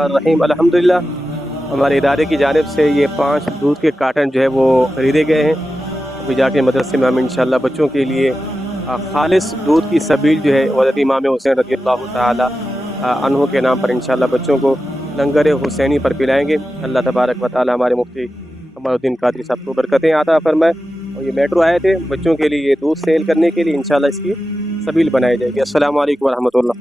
बिस्मिल्लाहिर्रहमानिर्रहीम। अल्हम्दुलिल्लाह हमारे इदारे की जानिब से ये 5 दूध के कार्टन जो है वो ख़रीदे गए हैं। अभी जाके मदरसे में हम इंशाअल्लाह बच्चों के लिए खालिस दूध की सबील जो है हज़रत इमाम हुसैन रज़ियल्लाहु ताला अन्हु के नाम पर इंशाअल्लाह बच्चों को लंगर हुसैनी पर पिलाएँगे। अल्लाह तबारक व तआला हमारे मुफ्ती कमरुद्दीन कादरी साहब को बरकतें अता फरमाए। और ये मेट्रो आए थे बच्चों के लिए दूध सेल करने के लिए, इंशाअल्लाह इसकी सबील बनाई जाएगी। अस्सलामु अलैकुम व रहमतुल्लाह।